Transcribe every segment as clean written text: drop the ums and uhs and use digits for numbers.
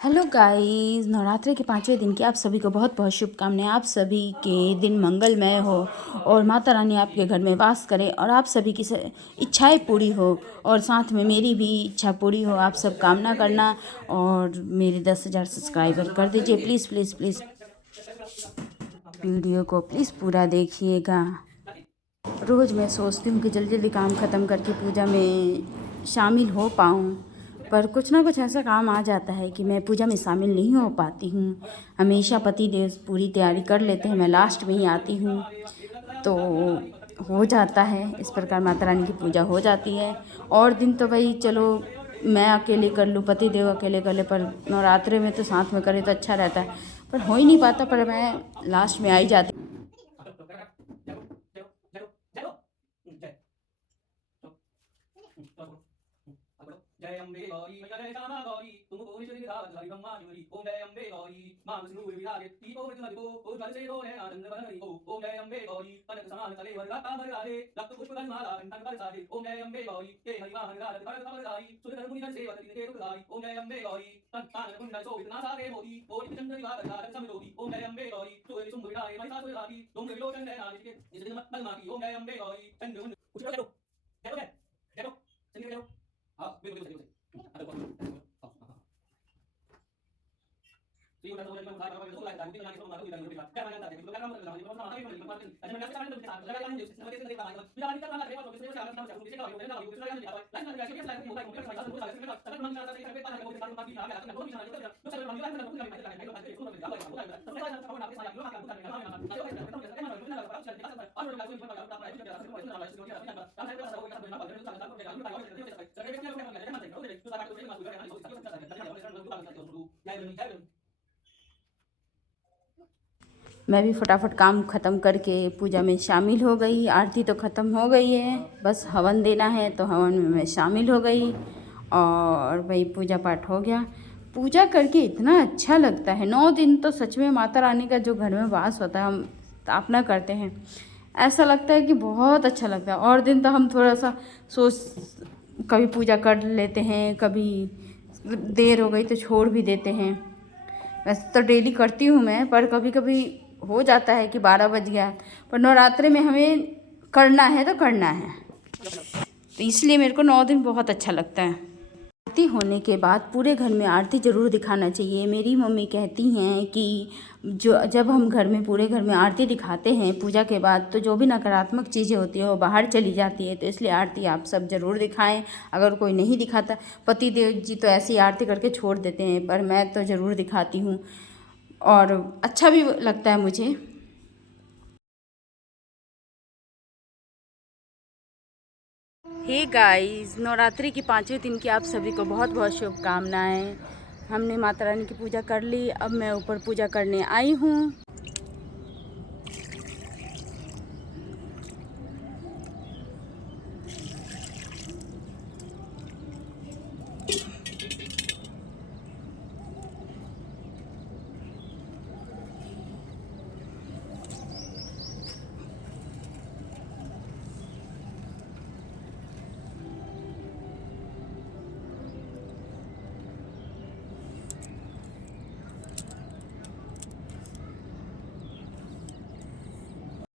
Hello guys, Navratri के 5वें दिन की आप सभी को बहुत बहुत शुभकामनाएं। आप सभी के दिन मंगलमय हो और माता रानी आपके घर में वास करे और आप सभी की इच्छाएं पूरी हो और साथ में मेरी भी इच्छा पूरी हो। आप सब कामना करना और मेरे 10,000 सब्सक्राइबर कर दीजिए। प्लीज़ प्लीज़ प्लीज़ वीडियो को प्लीज़ पूरा देखिएगा। रोज़ मैं सोचती हूँ कि जल्दी जल्दी काम ख़त्म करके पूजा में शामिल हो पाऊँ, पर कुछ ना कुछ ऐसा काम आ जाता है कि मैं पूजा में शामिल नहीं हो पाती हूँ। हमेशा पति देव पूरी तैयारी कर लेते हैं, मैं लास्ट में ही आती हूँ, तो हो जाता है इस प्रकार माता रानी की पूजा हो जाती है। और दिन तो भाई चलो मैं अकेले कर लूँ, पति देव अकेले कर ले, पर नवरात्रि में तो साथ में करे तो अच्छा रहता है, पर हो ही नहीं पाता। पर मैं लास्ट में आई जाती। जय अम्बे गौरी मैया जय श्यामा गौरी तुमको निश्चित विधात हरि ब्रह्मा जी ओम जय अम्बे गौरी मां विष्णु विराजे दीपो विद्युमति को ज्वाल से रो है आनंद बरहरि को ओम जय अम्बे गौरी अनंत समान तले वरदाता भरदारे रक्त पुष्प गंध माला कंठन कर साजे ओम जय अम्बे गौरी के हरिमा हरिदार कर तपरदारी सुरधर मुनि जन सेवक तिने रुपधारी ओम जय अम्बे गौरी तन कानन कुंडल शोभित नासारे मोदी कोटि चंद्र विवाह कर समिरोधी ओम जय अम्बे गौरी सुर सुम विराजे महिषासुर राती तुम विलोचन है नारी के इस दिन मत माकी ओम जय अम्बे गौरी चंद्र मुनि कुछ करो चलो चलो चलिए चलो हाँ बिल्कुल बिल्कुल मैं भी फटाफट काम ख़त्म करके पूजा में शामिल हो गई। आरती तो ख़त्म हो गई है, बस हवन देना है, तो हवन में मैं शामिल हो गई और भाई पूजा पाठ हो गया। पूजा करके इतना अच्छा लगता है। 9 दिन तो सच में माता रानी का जो घर में वास होता है, हम स्थापना करते हैं, ऐसा लगता है कि बहुत अच्छा लगता है। और दिन तो हम थोड़ा सा सोच कभी पूजा कर लेते हैं, कभी देर हो गई तो छोड़ भी देते हैं। वैसे तो डेली करती हूँ मैं, पर कभी कभी हो जाता है कि 12 बज गया, पर नवरात्रि में हमें करना है तो करना है, तो इसलिए मेरे को 9 दिन बहुत अच्छा लगता है। आरती होने के बाद पूरे घर में आरती ज़रूर दिखाना चाहिए। मेरी मम्मी कहती हैं कि जब हम घर में पूरे घर में आरती दिखाते हैं पूजा के बाद, तो जो भी नकारात्मक चीज़ें होती है वो बाहर चली जाती है। तो इसलिए आरती आप सब ज़रूर दिखाएं। अगर कोई नहीं दिखाता, पति देव जी तो ऐसी आरती करके छोड़ देते हैं, पर मैं तो ज़रूर दिखाती हूँ और अच्छा भी लगता है मुझे। हे गाइस, नवरात्रि की 5वें दिन की आप सभी को बहुत बहुत शुभकामनाएं। हमने माता रानी की पूजा कर ली, अब मैं ऊपर पूजा करने आई हूँ।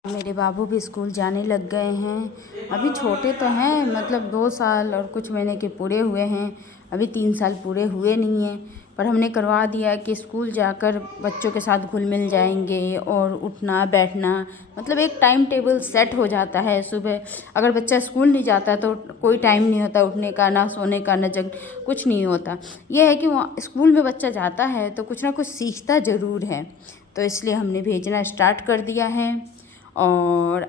मेरे बाबू भी स्कूल जाने लग गए हैं। अभी छोटे तो हैं, मतलब 2 साल और कुछ महीने के पूरे हुए हैं, अभी 3 साल पूरे हुए नहीं हैं। पर हमने करवा दिया कि स्कूल जाकर बच्चों के साथ घुल मिल जाएंगे और उठना बैठना, मतलब एक टाइम टेबल सेट हो जाता है। सुबह अगर बच्चा स्कूल नहीं जाता तो कोई टाइम नहीं होता उठने का, ना सोने का, ना जग कुछ नहीं होता। यह है कि वहाँ स्कूल में बच्चा जाता है तो कुछ ना कुछ सीखता ज़रूर है, तो इसलिए हमने भेजना स्टार्ट कर दिया है। और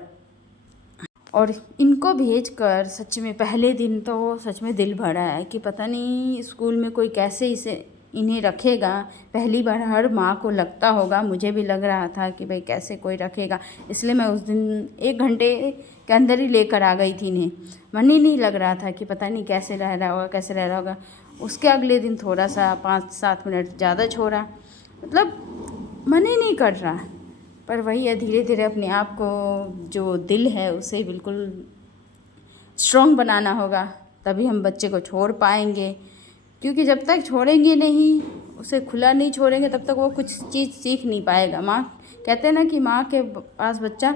इनको भेजकर सच में पहले दिन तो सच में दिल भरा है कि पता नहीं स्कूल में कोई कैसे इन्हें रखेगा। पहली बार हर माँ को लगता होगा, मुझे भी लग रहा था कि भाई कैसे कोई रखेगा, इसलिए मैं उस दिन 1 घंटे के अंदर ही लेकर आ गई थी इन्हें। मन ही नहीं लग रहा था कि पता नहीं कैसे रह रहा होगा, कैसे रह रहा होगा। उसके अगले दिन थोड़ा सा 5-7 मिनट ज़्यादा छोड़ा, मतलब मन ही नहीं कर रहा। पर वही है, धीरे धीरे अपने आप को जो दिल है उसे बिल्कुल स्ट्रॉन्ग बनाना होगा, तभी हम बच्चे को छोड़ पाएंगे। क्योंकि जब तक छोड़ेंगे नहीं, उसे खुला नहीं छोड़ेंगे, तब तक वो कुछ चीज़ सीख नहीं पाएगा। माँ कहते हैं ना कि माँ के पास बच्चा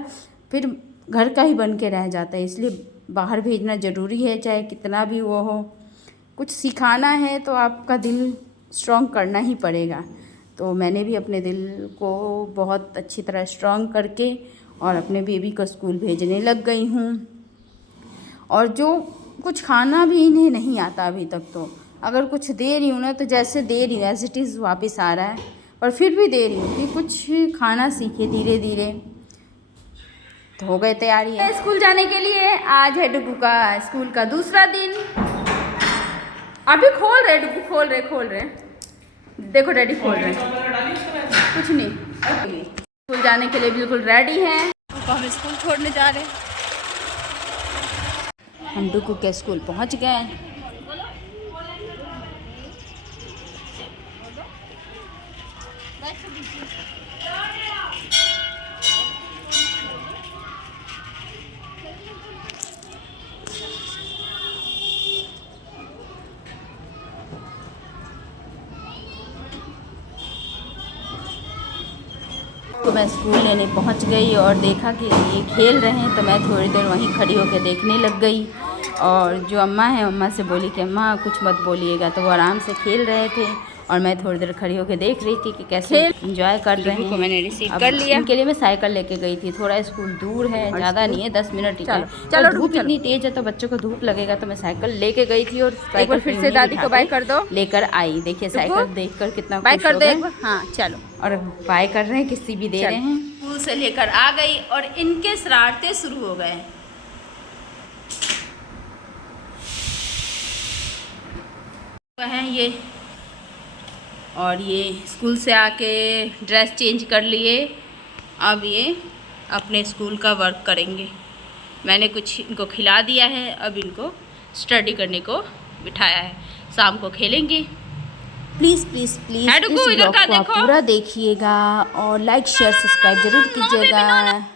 फिर घर का ही बन के रह जाता है, इसलिए बाहर भेजना ज़रूरी है, चाहे कितना भी वो हो। कुछ सिखाना है तो आपका दिल स्ट्रॉन्ग करना ही पड़ेगा। तो मैंने भी अपने दिल को बहुत अच्छी तरह स्ट्रॉन्ग करके और अपने बेबी को स्कूल भेजने लग गई हूँ। और जो कुछ खाना भी इन्हें नहीं आता अभी तक, तो अगर कुछ दे रही हूँ ना तो जैसे दे रही हूँ एज इट इज़ वापस आ रहा है, पर फिर भी दे रही हूँ कि कुछ खाना सीखे धीरे धीरे। तो हो गए तैयारी है स्कूल जाने के लिए। आज है डुगू का स्कूल का दूसरा दिन। अभी खोल रहे डुगू, खोल रहे देखो डैडी खोल रहे हैं, कुछ नहीं। स्कूल जाने के लिए बिल्कुल रेडी हैं। तो हम स्कूल छोड़ने जा रहे हैं। हम डुगू के स्कूल पहुंच गए। तो मैं स्कूल लेने पहुंच गई और देखा कि ये खेल रहे हैं, तो मैं थोड़ी देर वहीं खड़ी होकर देखने लग गई। और जो अम्मा है, अम्मा से बोली कि अम्मा कुछ मत बोलिएगा, तो वो आराम से खेल रहे थे और मैं थोड़ी देर खड़ी होकर देख रही थी कि कैसे एंजॉय कर रहे हैं। मैंने रिसीव कर लिया। इनके लिए मैं साइकिल लेके गई थी, थोड़ा स्कूल दूर है, ज़्यादा नहीं है, 10 मिनट ही है। चलो धूप इतनी तेज है तो बच्चों को धूप लगेगा, तो मैं साइकिल लेके गई थी और साइकिल फिर से दादी को बाय कर दो लेकर आई। देखिए साइकिल देखकर कितना बाय कर दो। हाँ चलो, और बाय कर रहे हैं, किसी भी दे रहे हैं। स्कूल से लेकर आ गई और इनके शरारतें शुरू हो गए। हैं ये, और ये स्कूल से आके ड्रेस चेंज कर लिए। अब ये अपने स्कूल का वर्क करेंगे। मैंने कुछ इनको खिला दिया है, अब इनको स्टडी करने को बिठाया है, शाम को खेलेंगे। प्लीज़ प्लीज़ प्लीज़ इस ब्लॉग को आप पूरा देखिएगा और लाइक शेयर सब्सक्राइब जरूर कीजिएगा।